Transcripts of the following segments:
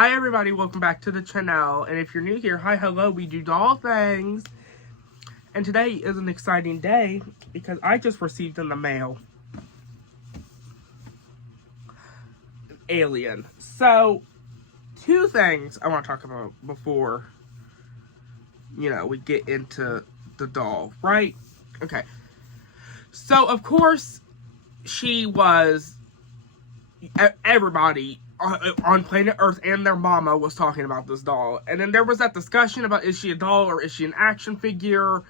Hi everybody, welcome back to the channel, and if you're new here, hi, hello, we do doll things. And today is an exciting day because I just received in the mail an alien. So, two things I want to talk about before, we get into the doll, right? Okay. So, of course, she was, everybody on planet Earth and their mama was talking about this doll. And then there was that discussion about, is she a doll or is she an action figure?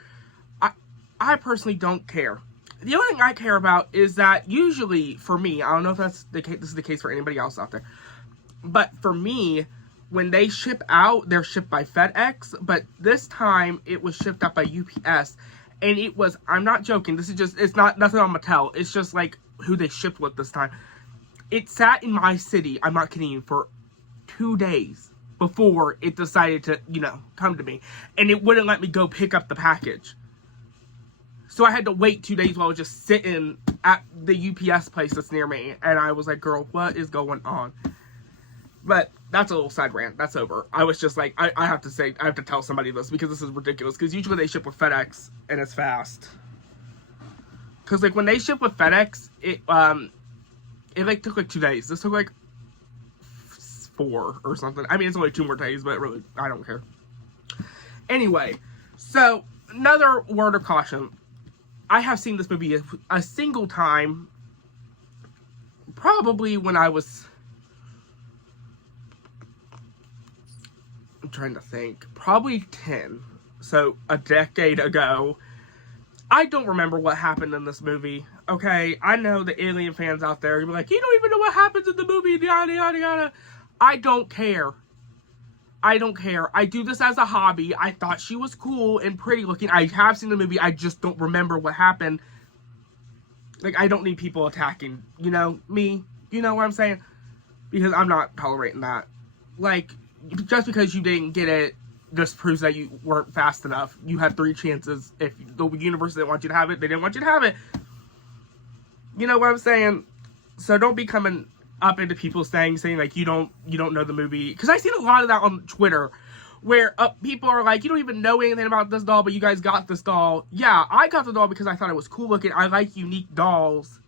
I personally don't care. The only thing I care about is that usually, for me, I don't know if this is the case for anybody else out there, but for me, when they ship out, they're shipped by FedEx, but this time it was shipped out by UPS, and it was, I'm not joking, this is just, it's not nothing on Mattel, it's just like who they shipped with this time. It sat in my city, I'm not kidding you, for 2 days before it decided to, come to me. And it wouldn't let me go pick up the package. So I had to wait 2 days while I was just sitting at the UPS place that's near me. And I was like, girl, what is going on? But that's a little side rant. That's over. I was just like, I have to tell somebody this because this is ridiculous. Because usually they ship with FedEx and it's fast. Because like when they ship with FedEx, it like took like 2 days. This took like 4 or something. I mean, it's only 2 more days, but really, I don't care. Anyway, so another word of caution. I have seen this movie a single time, probably when I was, I'm trying to think, probably 10. So a decade ago. I don't remember what happened in this movie, okay? I know the Alien fans out there, you'll be like, you don't even know what happens in the movie, yada, yada, yada. I don't care. I don't care. I do this as a hobby. I thought she was cool and pretty looking. I have seen the movie, I just don't remember what happened. Like, I don't need people attacking, me. You know what I'm saying? Because I'm not tolerating that. Like, just because you didn't get it, just proves that you weren't fast enough. You had 3 chances. If the universe didn't want you to have it, they didn't want you to have it. You know what I'm saying? So don't be coming up into people's saying like you don't know the movie. Because I've seen a lot of that on Twitter, where people are like, you don't even know anything about this doll, but you guys got this doll. Yeah, I got the doll because I thought it was cool looking. I like unique dolls.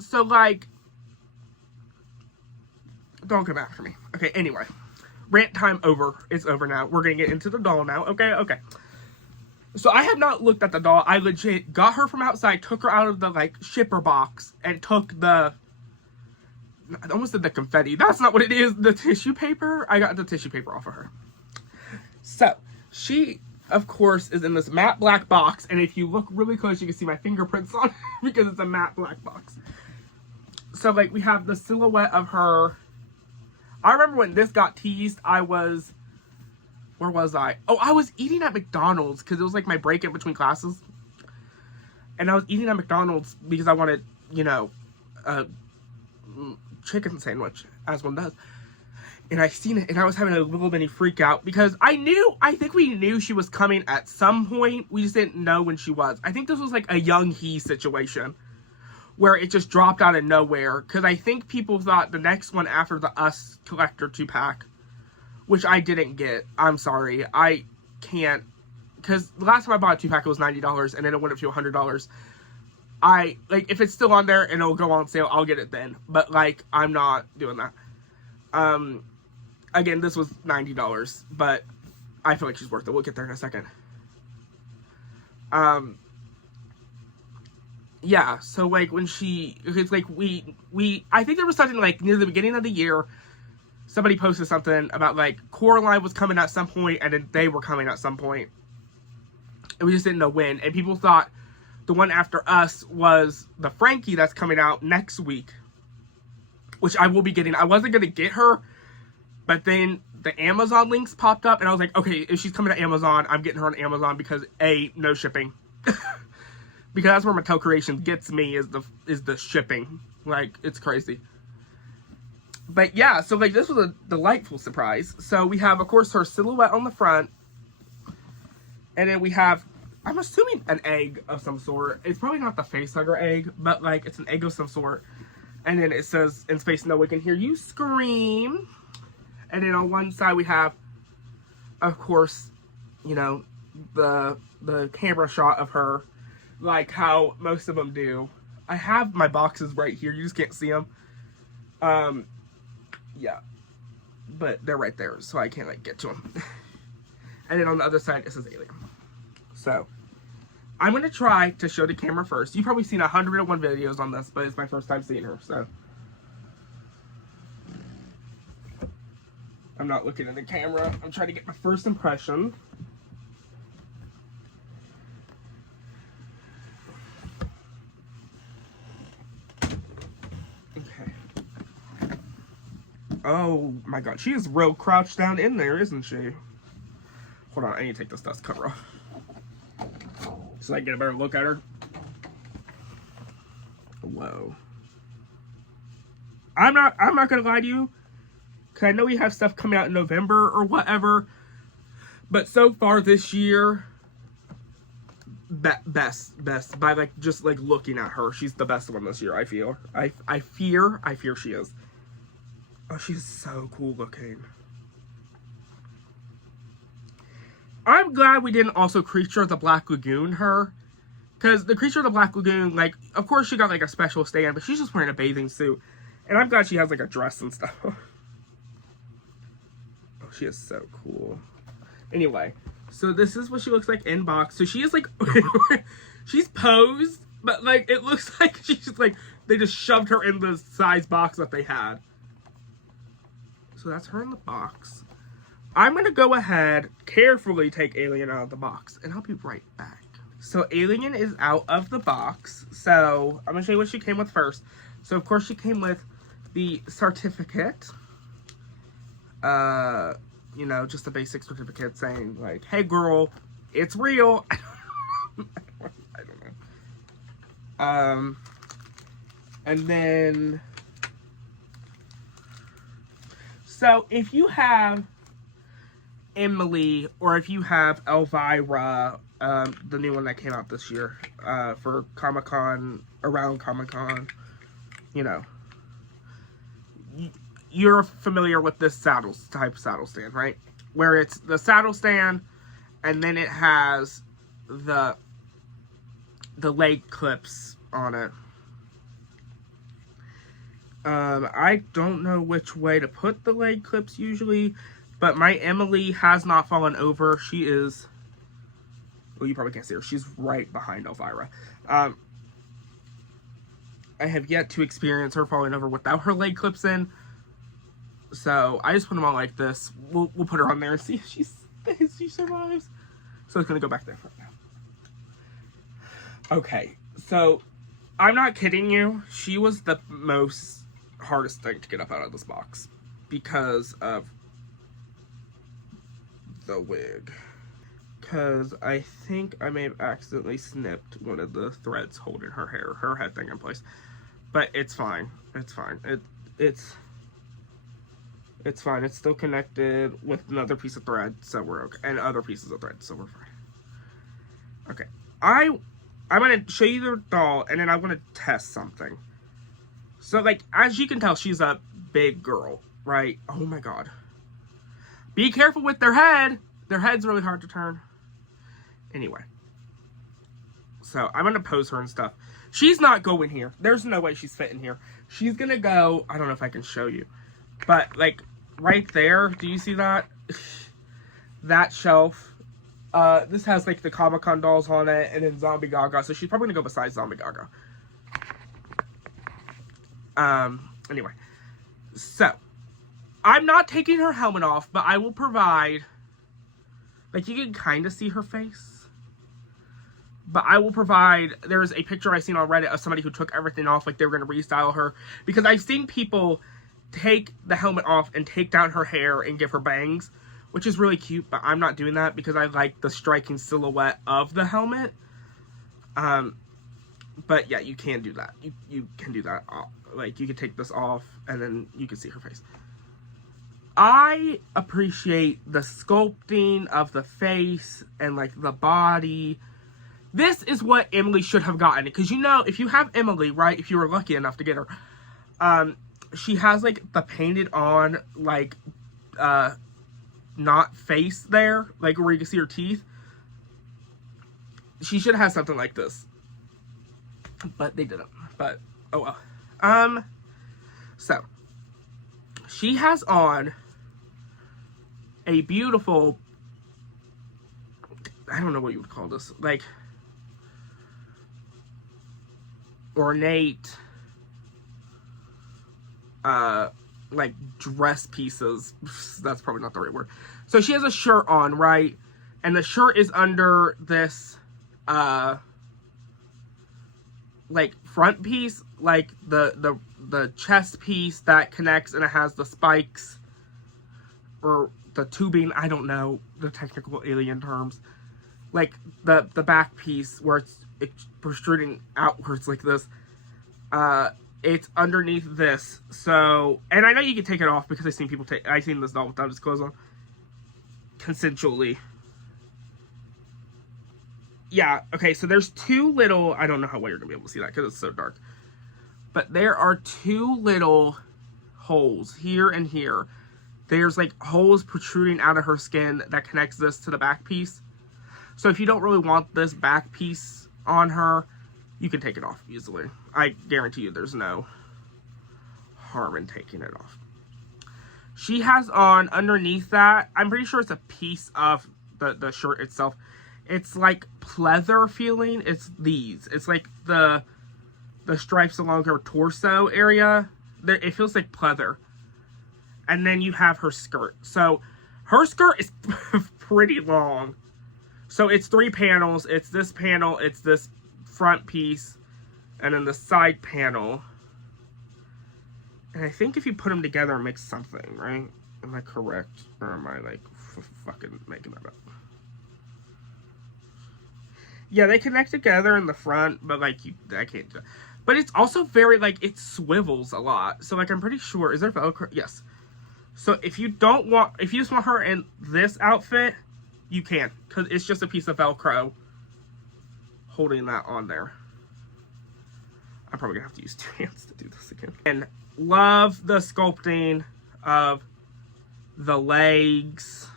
So like, don't come after me. Okay, anyway. Rant time over. It's over now. We're going to get into the doll now. Okay. So I have not looked at the doll. I legit got her from outside, took her out of the, shipper box, and took I almost said the confetti. That's not what it is. The tissue paper. I got the tissue paper off of her. So, she, of course, is in this matte black box, and if you look really close, you can see my fingerprints on it because it's a matte black box. So, we have the silhouette of her. I remember when this got teased, where was I? Oh, I was eating at McDonald's because it was my break in between classes. And I was eating at McDonald's because I wanted, a chicken sandwich, as one does. And I seen it, and I was having a little mini freak out because I think we knew she was coming at some point. We just didn't know when she was. I think this was a Young He situation, where it just dropped out of nowhere. Because I think people thought the next one after the Us Collector 2-pack, which I didn't get. I'm sorry. I can't. Because the last time I bought a 2-pack, it was $90, and then it went up to $100. If it's still on there and it'll go on sale, I'll get it then. But, I'm not doing that. Again, this was $90, but I feel like she's worth it. We'll get there in a second. Yeah, so, when it's I think there was something, near the beginning of the year, somebody posted something about, Coraline was coming at some point, and then they were coming at some point, and we just didn't know when, and people thought the one after Us was the Frankie that's coming out next week, which I will be getting. I wasn't going to get her, but then the Amazon links popped up, and I was like, okay, if she's coming to Amazon, I'm getting her on Amazon, because, A, no shipping. Because that's where Mattel Creations gets me, is the shipping. It's crazy. But yeah, so this was a delightful surprise. So we have, of course, her silhouette on the front. And then we have, I'm assuming, an egg of some sort. It's probably not the facehugger egg, but it's an egg of some sort. And then it says in space, no one can hear you scream. And then on one side we have, of course, you know, the camera shot of her, like how most of them do. I have my boxes right here. You just can't see them. Yeah. But they're right there, so I can't, like, get to them. And then on the other side, it says Alien. So, I'm going to try to show the camera first. You've probably seen 101 videos on this, but it's my first time seeing her, so. I'm not looking at the camera. I'm trying to get my first impression. Oh my god, she is real crouched down in there, isn't she? Hold on, I need to take this dust cover off so I can get a better look at her. Whoa. I'm not gonna lie to you, because I know we have stuff coming out in November or whatever, but so far this year, best by like just like looking at her, she's the best one this year. I fear she is. Oh, she's so cool looking. I'm glad we didn't also Creature of the Black Lagoon her. Because the Creature of the Black Lagoon, like, of course she got, like, a special stand, but she's just wearing a bathing suit. And I'm glad she has, like, a dress and stuff. Oh, she is so cool. Anyway, so this is what she looks like in box. So she is, like, she's posed, but, like, it looks like she's just, like, they just shoved her in the size box that they had. So that's her in the box. I'm going to go ahead, carefully take Alien out of the box, and I'll be right back. So Alien is out of the box. So I'm going to show you what she came with first. So of course she came with the certificate. You know, just a basic certificate saying like, hey girl, it's real. I don't know. And then... So, if you have Emily, or if you have Elvira, the new one that came out this year, for Comic-Con, around Comic-Con, you know, you're familiar with this type of saddle stand, right? Where it's the saddle stand, and then it has the leg clips on it. I don't know which way to put the leg clips usually, but my Emily has not fallen over. She is, well, you probably can't see her. She's right behind Elvira. I have yet to experience her falling over without her leg clips in. So I just put them on like this. We'll put her on there and see if she survives. So it's gonna go back there for now. Okay, so I'm not kidding you. She was the hardest thing to get up out of this box because of the wig. Because I think I may have accidentally snipped one of the threads holding her head thing in place. But it's fine. It's fine. It's fine. It's still connected with another piece of thread, so we're okay. And other pieces of thread, so we're fine. Okay. I'm going to show you the doll, and then I'm going to test something. So, like, as you can tell, she's a big girl, right? Oh, my God. Be careful with their head. Their head's really hard to turn. Anyway. So, I'm going to pose her and stuff. She's not going here. There's no way she's fitting here. She's going to go, I don't know if I can show you. But, like, right there, do you see that? That shelf. This has, like, the Comic-Con dolls on it, and then Zombie Gaga. So she's probably going to go beside Zombie Gaga. Anyway. So, I'm not taking her helmet off, but I will provide, like, you can kind of see her face. But I will provide, there's a picture I seen on Reddit of somebody who took everything off, like they were going to restyle her. Because I've seen people take the helmet off and take down her hair and give her bangs, which is really cute, but I'm not doing that because I like the striking silhouette of the helmet. But yeah, you can do that. You can do that. Like, you can take this off and then you can see her face. I appreciate the sculpting of the face and, like, the body. This is what Emily should have gotten. Because, you know, if you have Emily, right, if you were lucky enough to get her, She has, like, the painted on, like, not face there, like, where you can see her teeth. She should have something like this. But they didn't. But, oh well. So, she has on a beautiful, I don't know what you would call this, like, ornate, like, dress pieces. That's probably not the right word. So she has a shirt on, right? And the shirt is under this, like, front piece, like, the chest piece that connects, and it has the spikes, or the tubing, I don't know the technical alien terms. Like, the back piece, where it's protruding outwards like this, it's underneath this. So, and I know you can take it off, because I've seen this doll without its clothes on, consensually. Yeah, okay, so there's two little, I don't know how well you're gonna be able to see that, because it's so dark, but there are two little holes, here and here. There's, like, holes protruding out of her skin that connects this to the back piece. So if you don't really want this back piece on her, you can take it off easily. I guarantee you there's no harm in taking it off. She has on, underneath that, I'm pretty sure it's a piece of the shirt itself. It's like pleather feeling. It's these. It's like the stripes along her torso area. It feels like pleather. And then you have her skirt. So her skirt is pretty long. So it's 3 panels. It's this panel, it's this front piece, and then the side panel. And I think if you put them together, it makes something, right? Am I correct? Or am I, like, fucking making that up? Yeah, they connect together in the front, but, like, I can't do that. But it's also very, like, it swivels a lot. So, like, I'm pretty sure, is there Velcro? Yes. So if you just want her in this outfit, you can, because it's just a piece of Velcro holding that on there. I'm probably gonna have to use 2 hands to do this again. And love the sculpting of the legs.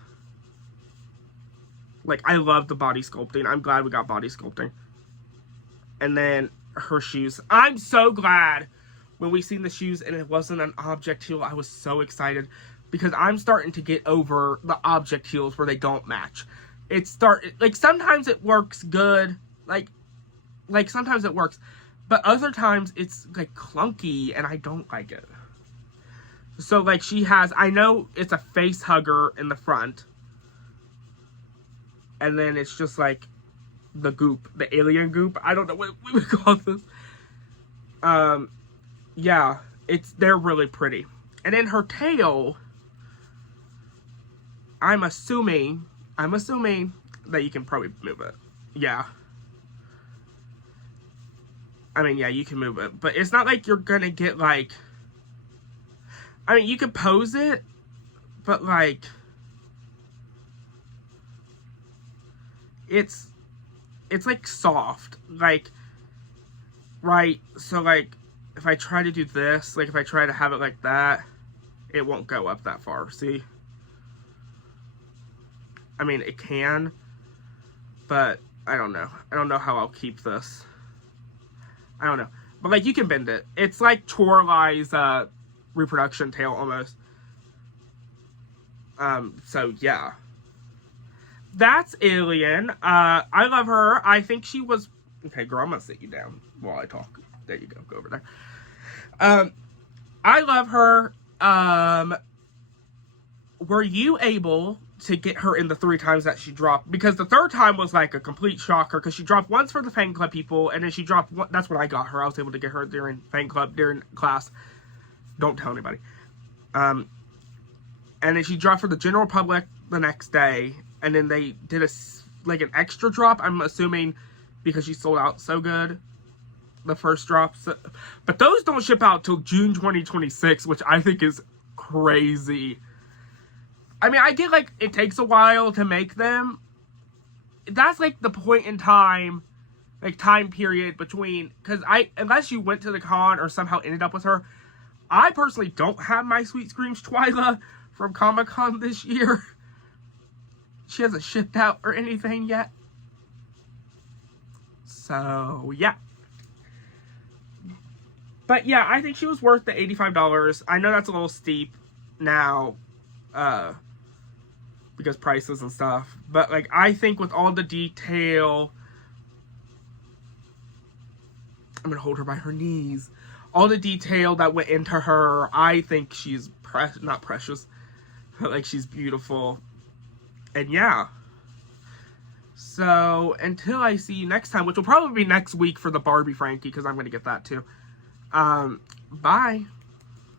Like, I love the body sculpting. I'm glad we got body sculpting. And then her shoes. I'm so glad when we seen the shoes and it wasn't an object heel. I was so excited, because I'm starting to get over the object heels where they don't match. Like, sometimes it works good. Like sometimes it works. But other times it's, like, clunky, and I don't like it. So, like, she has, I know it's a face hugger in the front. And then it's just, like, the goop. The alien goop. I don't know what we would call this. Yeah. They're really pretty. And then her tail, I'm assuming that you can probably move it. Yeah. I mean, yeah, you can move it. But it's not like you're gonna get, like... I mean, you can pose it, but, like... It's like, soft. Like, right? So, like, if I try to do this, like, if I try to have it like that, it won't go up that far. See? I mean, it can, but I don't know. I don't know how I'll keep this. I don't know. But, like, you can bend it. It's like Chorlai's reproduction tail, almost. So, yeah. That's Alien. I love her. I think she was... Okay, girl, I'm gonna sit you down while I talk. There you go. Go over there. I love her. Were you able to get her in the 3 times that she dropped? Because the 3rd time was, like, a complete shocker, because she dropped once for the fan club people, and then she dropped one, that's when I got her. I was able to get her during fan club, during class. Don't tell anybody. And then she dropped for the general public the next day, and then they did an extra drop, I'm assuming, because she sold out so good, the first drops. But those don't ship out till June 2026, which I think is crazy. I mean, I get, like, it takes a while to make them. That's, like, the point in time, like, time period between, because unless you went to the con or somehow ended up with her, I personally don't have my Sweet Screams Twyla from Comic-Con this year. She hasn't shipped out or anything yet. So, yeah. But yeah, I think she was worth the $85. I know that's a little steep now, because prices and stuff. But like, I think with all the detail, I'm gonna hold her by her knees. All the detail that went into her, I think she's not precious, but like she's beautiful. And yeah. So until I see you next time, which will probably be next week for the Barbie Frankie, because I'm gonna get that too. Bye.